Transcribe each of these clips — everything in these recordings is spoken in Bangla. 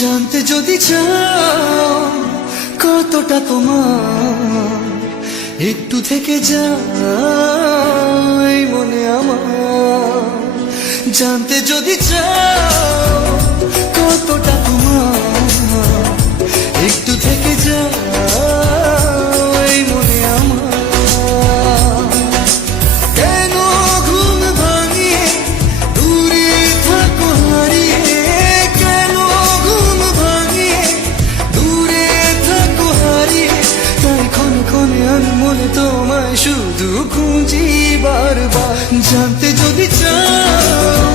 জানতে যদি চাও কতটা তোমার, একটু থেকে যাই মনে আমার। জানতে যদি চাও কতটা তোমার, একটু থেকে যাই মনে আমার। কেন ঘুম ভাঙিয়ে দূরে থাকো হারিয়ে, কেন ঘুম ভাঙিয়ে দূরে থাকো হারিয়ে, তাই ক্ষণে ক্ষণে আমি মনে তোমায় শুধু খুঁজি বারবার। জানতে যদি চাও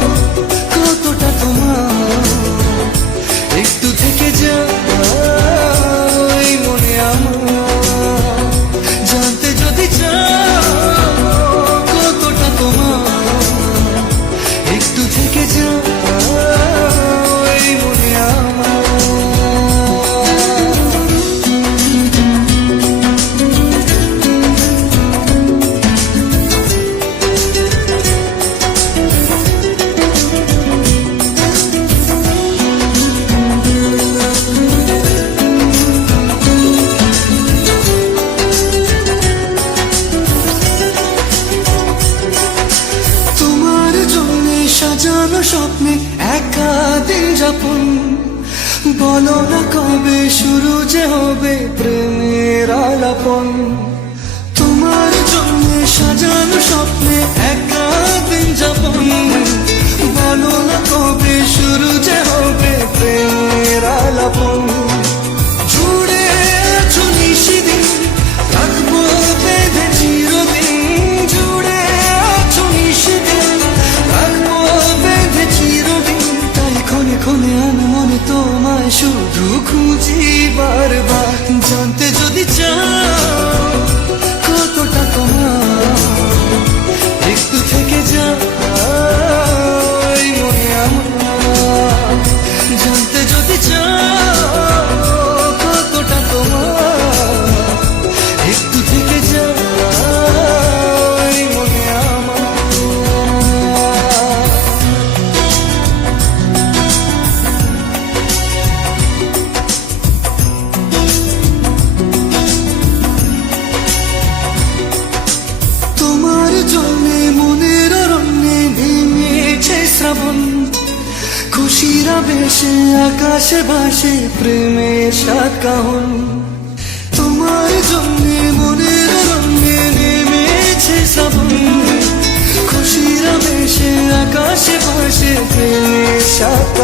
কতটা তোমার, একটু থেকে যাই মনে আমার। জানতে যদি চাও কতটা তোমার, একটু থেকে যাই মনে আমার। সাজানো স্বপ্নে একা দিন যাপন, বলো না কবে শুরু যে হবে প্রেমের আলাপন। তোমার জন্য সাজানো স্বপ্নে একা দিন যাপন, বলো না কবে শুরু যে হবে প্রেমের আলাপন। জুড়ে আছো নিশিদিন, রাখবো বেঁধে চিরদিন। জুড়ে আছো নিশিদিন, রাখবো বেঁধে চিরদিন। তাই ক্ষণে ক্ষণে আমি মনে তোমায় শুধু খুঁজি বারবার। জানতে যদি চাও কতটা তোমার, একটু থেকে যাই মনে আমার। জানতে যদি চাও কতটা তোমার, একটু থেকে যাই মনে আমার। তোমার জন্যে মনের অরণ্যে নেমেছে শ্রাবণ, খুশির আবেশে আকাশে ভাসে প্রেমের সাত কাহন। তোমার জন্যে মনের অরণ্যে নেমেছে শ্রাবণ, খুশির আবেশে আকাশে ভাসে প্রেমের সাত